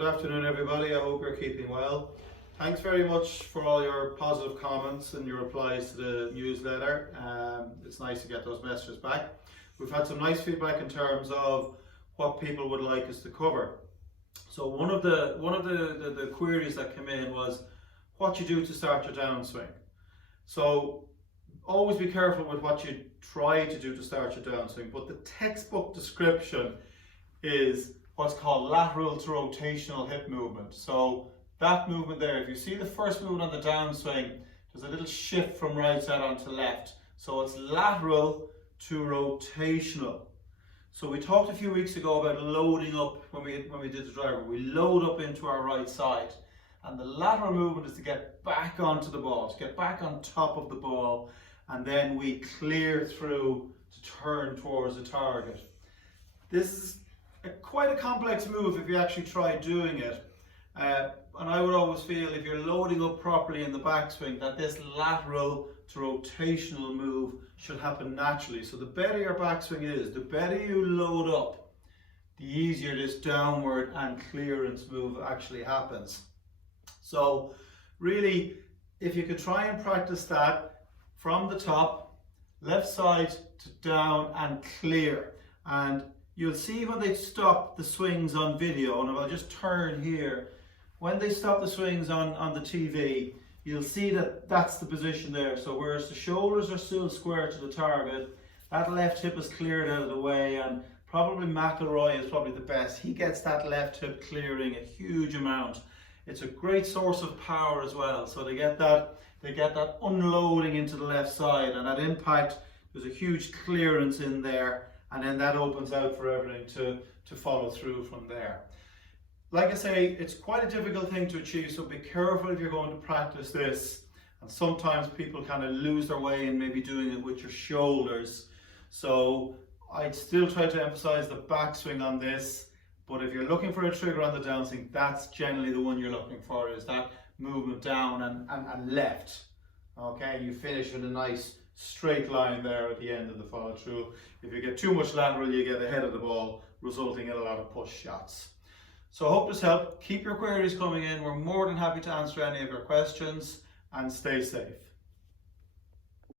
Good afternoon, everybody. I hope you're keeping well. Thanks very much for all your positive comments and your replies to the newsletter. It's nice to get those messages back. We've had some nice feedback in terms of what people would like us to cover. So one of the queries that came in was what you do to start your downswing. So always be careful with what you try to do to start your downswing, but the textbook description is what's called lateral to rotational hip movement. So that movement there, if you see the first movement on the downswing, there's a little shift from right side onto left. So it's lateral to rotational. So we talked a few weeks ago about loading up when we did the driver. We load up into our right side. And the lateral movement is to get back onto the ball, to get back on top of the ball, and then we clear through to turn towards the target. This is quite a complex move if you actually try doing it. And I would always feel if you're loading up properly in the backswing that this lateral to rotational move should happen naturally. So the better your backswing is, the better you load up, the easier this downward and clearance move actually happens. So really, if you could try and practice that from the top, left side to down and clear. And you'll see when they stop the swings on video, and if I'll just turn here, when they stop the swings on the TV, you'll see that that's the position there. So whereas the shoulders are still square to the target, that left hip is cleared out of the way, and probably McIlroy is probably the best. He gets that left hip clearing a huge amount. It's a great source of power as well. So they get that unloading into the left side, and that impact, there's a huge clearance in there, and then that opens out for everything to follow through from there. Like I say, it's quite a difficult thing to achieve, so be careful if you're going to practice this. And sometimes people kind of lose their way in maybe doing it with your shoulders. So I'd still try to emphasize the backswing on this, but if you're looking for a trigger on the downswing, that's generally the one you're looking for, is that movement down and left. Okay, you finish in a nice straight line there at the end of the follow through. If you get too much lateral, you get ahead of the ball, resulting in a lot of push shots. So I hope this helped. Keep your queries coming in. We're more than happy to answer any of your questions, and stay safe.